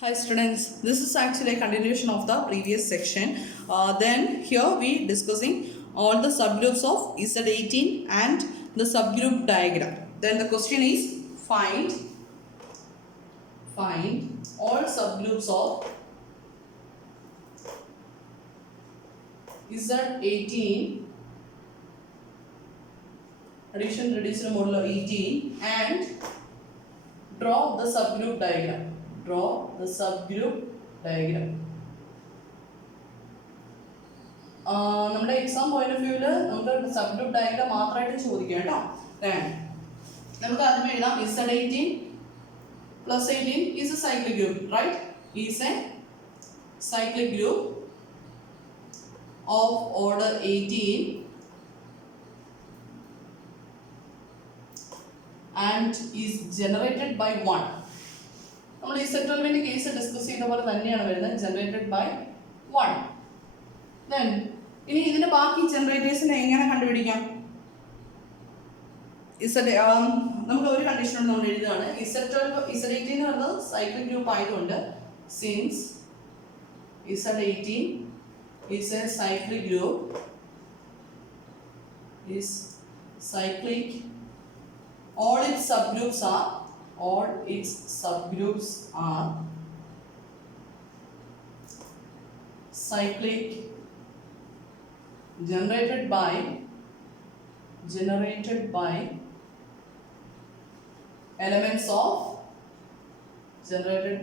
Hi students, this is actually a continuation of the previous section. Then here we discussing all the subgroups of Z18 and the subgroup diagram. Then the question is find all subgroups of Z18 addition reducer modulo 18 and draw the subgroup diagram. Draw the subgroup diagram. നമ്മുടെ exam point of വ്യൂവിൽ നമുക്ക് subgroup diagram മാത്രമായിട്ട് ചോദിക്കാം കേട്ടോ. നമുക്ക് ആദ്യം എഴുതാം Z18 plus 18 is a cyclic group, right? Is a cyclic group of order 18 and is generated by 1. നമ്മൾ Z12ന്റെ കേസ് ഡിസ്കസ് ചെയ്ത പോലെ തന്നെയാണ് വരുന്നത്, ജനറേറ്റഡ് ബൈ 1. Then ഇനി ഇതിന്റെ ബാക്കി ജനറേറ്റേഴ്സിനെ എങ്ങനെ കണ്ടുപിടിക്കാം? നമുക്ക് ഒരു കണ്ടീഷനോട് നമ്മൾ എഴുതുകയാണ്. Z18 എന്ന് പറയുന്നത് സൈക്ലിക് ഗ്രൂപ്പ് ആയതുകൊണ്ട് since Z18 is a cyclic group is cyclic, all its subgroups are cyclic, generated by elements of Z18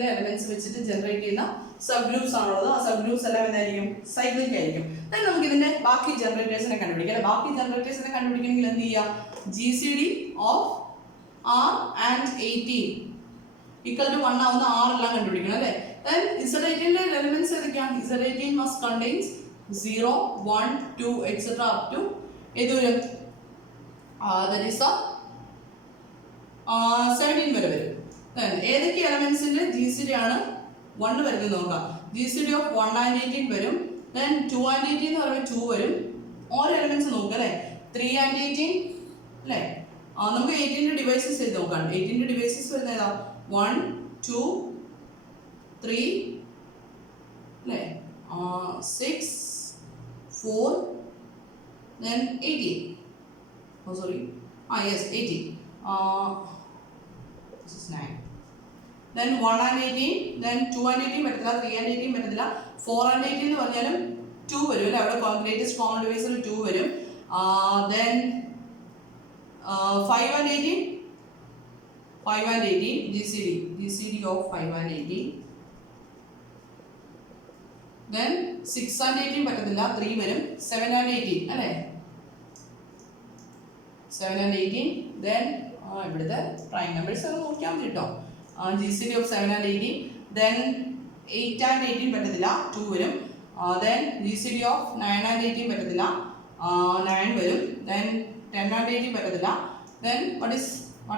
ലെ എലമെന്റ്സ് വെച്ചിട്ട് ജനറേറ്റ് ചെയ്യുന്ന സബ് ഗ്രൂപ്പ്സ് ആണുള്ളത്. ആ സബ് ഗ്രൂപ്പ്സ് എല്ലാം എന്തായിരിക്കും? സൈക്ലിക് ആയിരിക്കും. നമുക്ക് ഇതിന്റെ ബാക്കി ജനറേറ്റേഴ്സിനെ കണ്ടുപിടിക്കാം. ബാക്കി ജനറേറ്റേഴ്സിനെ കണ്ടുപിടിക്കണമെങ്കിൽ എന്ത് ചെയ്യാം? GCD of R and 18 equal to 1 ആവുന്ന R എല്ലാം കണ്ടുപിടിക്കണം അല്ലേ? Then Z18 ലെ എലമെന്റ്സ് ഏതൊക്കെയാണ്? Z18 must contains 0, 1, 2 etc. up to ഏതുവരും? that is 17 വരെ വരും. Then ഏതൊക്കെ എലമെന്റ്സിന്റെ GCD ആണ് 1 വരുന്നത് നോക്കാം. GCD ഓഫ് 1 and 18 വരും. Then 2 and 18 എന്ന് പറയുമ്പോൾ 2 വരും. ഓരോ എലമെന്റ്സ് നോക്കാം അല്ലേ? 3 and 18 അല്ലേ? നമുക്ക് 18 ന്റെ ഡിവൈസസ് ചെയ്ത് നോക്കാം. 18 ന്റെ ഡിവൈസസ് വരുന്നത് ഏതാ? 1, 2, 3 അല്ലേ? 6, 4 then 18. Oh sorry. Yes, 18. This is 9. Then 1 and 18, then 2 and 18 പറ്റത്തില്ല, 3 and 18 പറ്റത്തില്ല, 4 and 18 എന്ന് പറഞ്ഞാലും 2 വരും അല്ലേ? അവിടെ ഗ്രേറ്റസ്റ്റ് കോമൺ ഡിവൈസർ 2 വരും. Then 5 and 18 GCD of 5 and 18. Then 6 and 18 പറ്റത്തില്ല, 3 വരും. 7 and 18 അല്ലേ? 7 and 18. Then ഇവിടുത്തെ പ്രൈം നമ്പേഴ്സ് ഒക്കെ നോക്കിയാൽ മതി കേട്ടോ. GCD of 7 and 18. Then 8 and 18 പറ്റത്തില്ല, 2 വരും. Then GCD of 9 and 18 പറ്റത്തില്ല, 9 വരും. Then 10 and 18 പറ്റത്തില്ല. Then what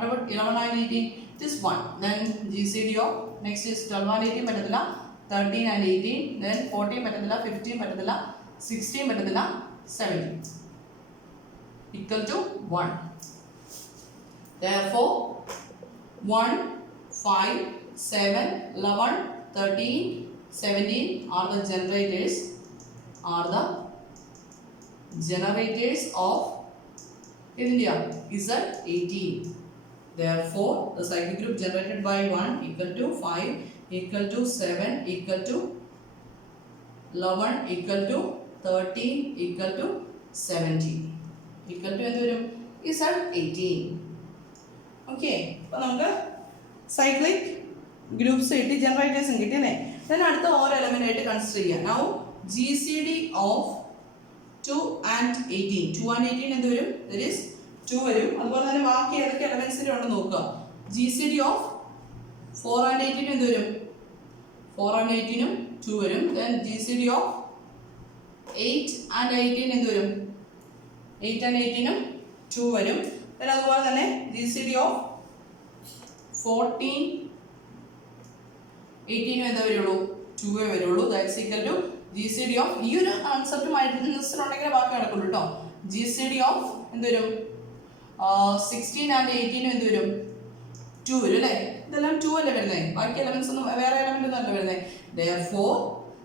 about 11 and 18? It is 1. Then GCD of next is 12 and 18 പറ്റത്തില്ല, 13 and 18. Then 14 പറ്റത്തില്ല, 15 പറ്റത്തില്ല, 16 പറ്റത്തില്ല, 17 equal to 1. Therefore 1, 5, 7, 11, 13, 17 are the generators of India Z18. Therefore the cyclic group generated by 1 equal to 5 equal to 7 equal to 11 equal to 13 equal to 17 equal to എന്ത് വരും? Z18. Okay, അപ്പോൾ നമുക്ക് cyclic groups കിട്ടി, ജനറേറ്റേഴ്സും കിട്ടി അല്ലേ? then അടുത്ത ഓരോ എലമെന്റ് ആയിട്ട് കൺസിഡർ ചെയ്യാം. now GCD ഓഫ് 2 and 18 എന്ത് വരും? that is 2 വരും. അതുപോലെ തന്നെ ബാക്കി ഏതൊക്കെ എലമെന്റ്സിന്റെ ഉണ്ടെന്ന് നോക്കുക. GCD ഓഫ് 4 and 18 എന്ത് വരും? 4 and 18 ഉം 2 വരും. then GCD ഓഫ് 8 and 18 എന്ത് വരും? 8 and 18 ഉം 2 വരും. then അതുപോലെ തന്നെ GCD ഓഫ് 14, 18 എന്താ വരുള്ളൂ? 2 വരുള്ളൂ. That's equal to GCD of ഈ ഒരു കൺസെപ്റ്റുമായിട്ട് ഉണ്ടെങ്കിൽ ബാക്കി നടക്കുള്ളൂ കേട്ടോ. GCD ഓഫ് എന്ത് വരും? 16 and 18 എന്ത് വരും? 2 വരും അല്ലേ? ഇതെല്ലാം 2 അല്ലേ വരുന്നത്? ബാക്കി എലമെന്റ്സ് ഒന്നും വേറെ എലമെന്റ് ഒന്നും അല്ല വരുന്നത്. Therefore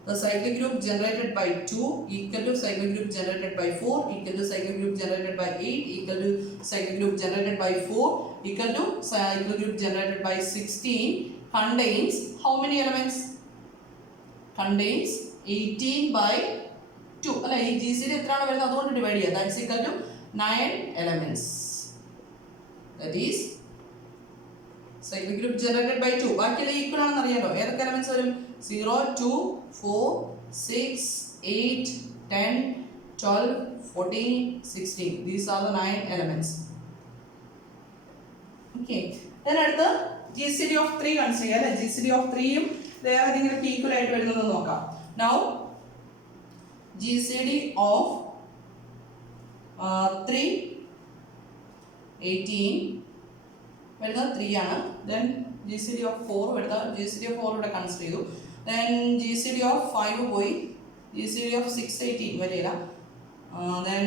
the cyclic group generated by 2 equal to cyclic group generated by 4 equal to cyclic group generated by 8 equal to cyclic group generated by 4 equal to cyclic group generated by 16 contains how many elements? Contains 18 by 2 അല്ലേ? ഈ GCD എത്രയാണ് വരുന്നത് അതുകൊണ്ട് ഡിവൈഡ് ചെയ്യുക. That's equal to 9 elements. That is cyclic group generated by 2. ബാക്കിയെല്ലാം ഈക്വൽ ആണെന്ന് അറിയാലോ. ഏതൊക്കെ എലമെന്റ്സ് വരും? 0, 2, 4, 6, 8, 10, 12, 14, 16. These are the 9 elements. Okay. Then അടുത്ത GCD of 3 കൺസിഡർ ചെയ്യാം അല്ലേ? GCD of 3യും വേറെ ഏതെങ്കിലും ഈക്വൽ ആയിട്ട് വരുന്നത് നോക്കാം. Now GCD of 3 18 വരുന്നത് 3 ആണ്. Then GCD of 4 വരുന്നത് GCD of 4 ഇവിടെ കൺസിഡർ ചെയ്തു. Then GCD of 5 പോയി. GCD of 6 18 വരില്ല. Then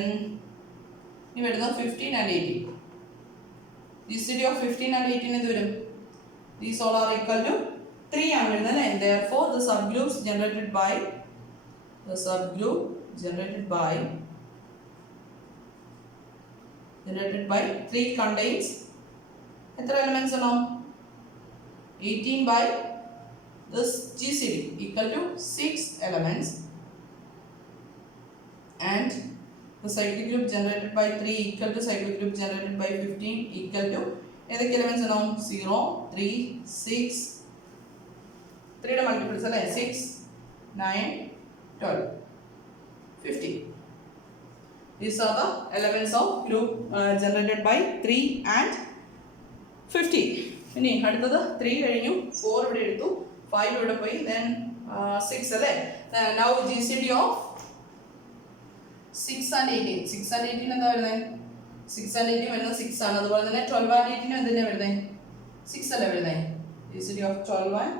ഇനി വരുന്നത് 15 and 18. GCD of 15 and 18 എന്ത് വരും? These all are equal to 3 ആണ് വരുന്നത് അല്ലേ? Therefore the subgroups generated by 3 contains എത്ര elements ഉണ്ടാവും? 18 by this GCD equal to 6 elements and the cyclic group generated by 3 equal to cyclic group generated by 15 equal to ഏതൊക്കെ elements ഉണ്ടാവും? 0, 3, 6 3യുടെ മൾട്ടിപ്പിൾസ് അല്ലേ? 6, 9, 12, 15. These are the elements of group generated by 3 and 15. ഇനി അടുത്തത് 3 കഴിഞ്ഞു, 4 ഇവിടെ എടുത്തു, 5 ഇവിടെ പോയി, then 6 അല്ലേ? Now GCD of 6 and 18. 6 and 18 എന്താ വരുന്നത്? 6 and 18 വരുന്നത് 6 ആണ്. അതുപോലെ തന്നെ 12 and 18 എന്തിനാണ് വരുന്നത്? 6 അല്ലേ വരുന്നത്? GCD of 12 and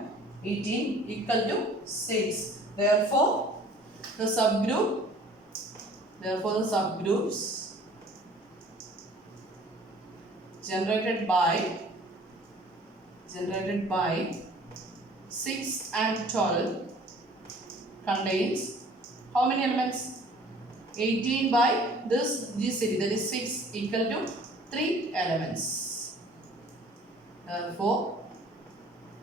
18 equal to 6. Therefore the subgroups generated by 6 and 12 contains how many elements? 18 by this GCD, that is 6 equal to 3 elements. Therefore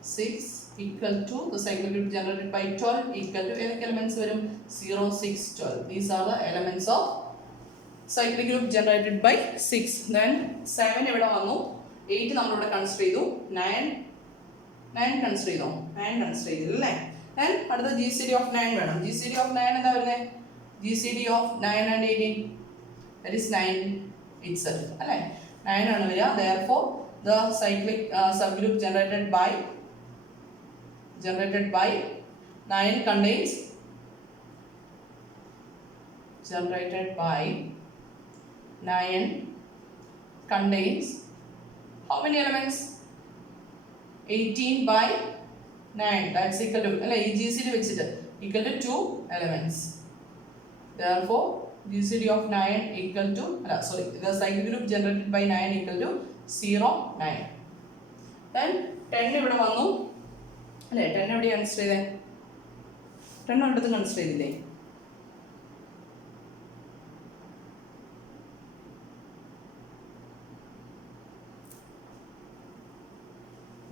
6 equal to the cyclic group generated by 12 equal to any elements varum 0, 6, 12. These are the elements of cyclic group generated by 6. Then 7 ഇവിടെ വന്നു, 8 നമ്മൾ ഇവിടെ കൺസിഡർ ചെയ്തു, 9 കൺസിഡർ ചെയ്തു, 9 കൺസിഡർ ചെയ്തു അല്ലേ? Then അടുത്ത GCD of 9 വേണം. GCD of 9 എന്താ വരുന്നത്? GCD of 9 and 18, that is 9 itself അല്ലേ? 9 ആണ് വരിക. Therefore the cyclic subgroup generated by 9 contains how many elements? 18 by 9, that's equal to അല്ലേ? ഈ GCD വെച്ചിട്ട് equal to 2 elements. Therefore GCD of 9 equal to the cyclic group generated by 9 equal to 0, 9. Then 10 ഇവിടെ വന്നു അല്ലേ? 10 എവിടെ കൺസിഡർ ചെയ്തേ? 10 അടുത്ത് കൺസിഡർ ചെയ്തില്ലേ?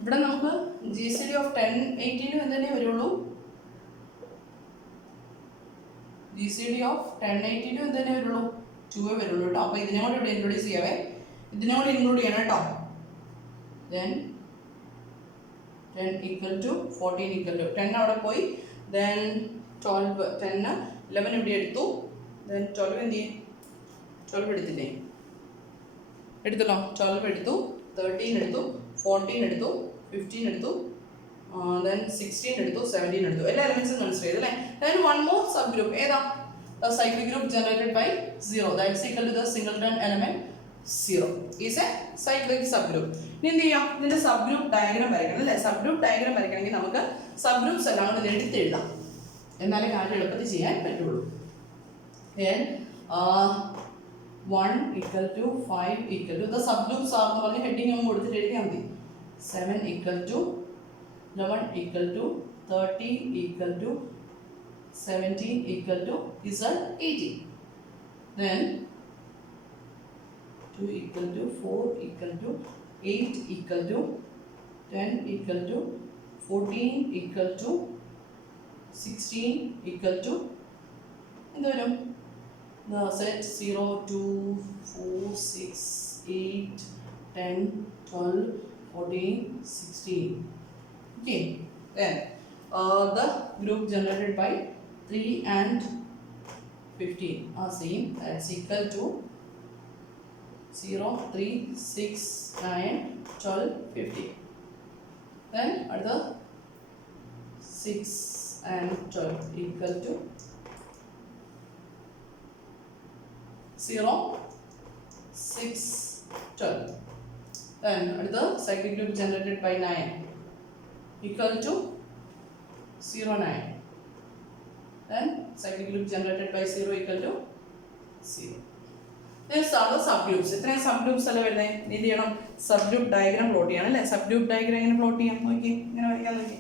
ഇവിടെ നമുക്ക് GCD of 10, 18 തന്നെ വരുള്ളൂ. GCD of 10, 18 തന്നെ വരുള്ളൂ, 2 വരുള്ളൂ കേട്ടോ. അപ്പോൾ ഇതിനെ കൂടെ ഇവിടെ ഇൻക്ലൂഡ് ചെയ്യാവേ, ഇതിനെ കൂടെ ഇൻക്ലൂഡ് ചെയ്യണം കേട്ടോ. Then 10 equal to 14 equal to 10 അവിടെ പോയി. Then 12, 10, 11 ഇവിടെ എടുത്തു. Then 12 എന്ത് ചെയ്യും? 12 എടുത്തില്ലേ? എടുത്തല്ലോ. 12 എടുത്തു, 13 എടുത്തു, 14 എടുത്തു, 15 എടുത്തു, then 16 എടുത്തു, 17 എടുത്തു. എല്ലാ എലമെന്റ്സും കൺസിഡർ ചെയ്തു അല്ലേ? Then one more subgroup ഏതാ? The cyclic group generated by 0, that's equal to the singleton element 0 is a cyclic subgroup. ഇനി എന്ത് ചെയ്യാം? ഇതിന്റെ സബ്ഗ്രൂപ്പ് ഡയഗ്രാം വരയ്ക്കണം അല്ലേ? സബ്ഗ്രൂപ്പ് ഡയഗ്രാം വരയ്ക്കണമെങ്കിൽ നമുക്ക് സബ്ഗ്രൂപ്പ്സ് എല്ലാം കൂടെ എടുത്തെഴുതാം, എന്നാലേ കാര്യം എളുപ്പത്തിൽ ചെയ്യാൻ പറ്റുള്ളൂ. Then 1 equal to 5 equal to the subgroups are എന്ന് പറഞ്ഞ് ഹെഡിങ് ഒന്ന് കൊടുത്തിട്ട് എഴുതിയാൽ മതി. 7 equal to 11 equal to 13 equal to 17 equal to Z 18. Then 2 equal to 4 equal to 8 equal to 10 equal to 14 equal to 16 equal to the set 0, 2, 4, 6, 8, 10, 12, 14, 16. Okay, then the group generated by 3 and 15 are same. That's equal to 0, 3, 6, 9, 12, 15. Then at the 6 and 12 equal to 0, 6, 12. Then at the cyclic group generated by 9 equal to 0, 9. Then cyclic group generated by 0 equal to 0. These are the subgroups. ഇത്രയും subgroups അല്ലേ വരുന്നത്. ഇനി എന്ത് ചെയ്യണം? Subgroup diagram plot ചെയ്യണം അല്ലേ? Subgroup diagram എങ്ങനെ plot ചെയ്യാം? നോക്കി, ഇങ്ങനെ വരയ്ക്കാൻ നോക്കി.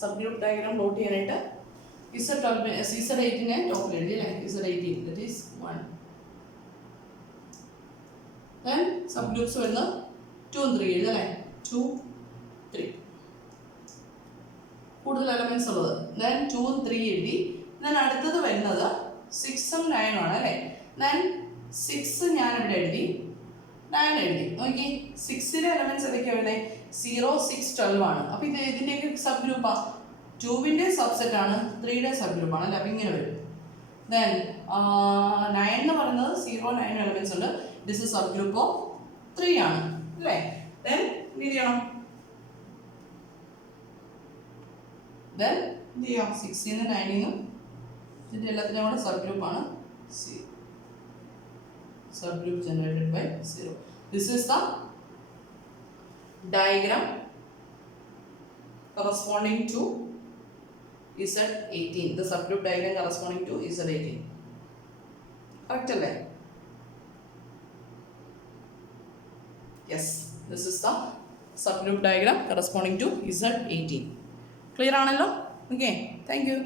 Subgroup diagram plot ചെയ്യാനായിട്ട് Z18 ടോപ്പിൽ എഴുതി അല്ലേ? Z18 that is 1. Then subgroups വരുന്നത് 2 and 3 എഴുതി അല്ലേ? 2, 3. കൂടുതൽ എലമെന്റ്സ് ഉള്ളത്. Then 2 and 3 എഴുതി. Then അടുത്തത് വരുന്നത് 6 ഉം 9 ആണ് അല്ലേ? Then 6 ഞാൻ ഇവിടെ എഴുതി, 9 എഴുതി. നോക്കി, 6ലെ എലമെന്റ്സ് ഏതൊക്കെയാണ് വരുന്നത്? 0, 6, 12 ആണ്. അപ്പോൾ ഇത് ഇതിൻ്റെയൊക്കെ സബ് ഗ്രൂപ്പാണ്. 2വിൻ്റെ സബ്സെറ്റ് ആണ്, 3യുടെ സബ് ഗ്രൂപ്പാണ് അല്ലേ? അപ്പോൾ ഇങ്ങനെ വരും. Then 9 എന്ന് പറയുന്നത് 0, 9 എലമെന്റ്സ് ഉണ്ട്. This is sub group of 3 ആണ് അല്ലേ? Then എന്ത് ചെയ്യണം? Then എന്ത് ചെയ്യാം? 6 നും 9 നും ഇതിൻ്റെ എല്ലാത്തിനും കൂടെ സബ് ഗ്രൂപ്പാണ് 0. Subgroup generated by 0. This is the diagram corresponding to Z18. The subgroup diagram corresponding to Z18. Correct അല്ലേ? Yes, this is the subgroup diagram corresponding to Z18. Clear ആണല്ലോ? Okay, thank you.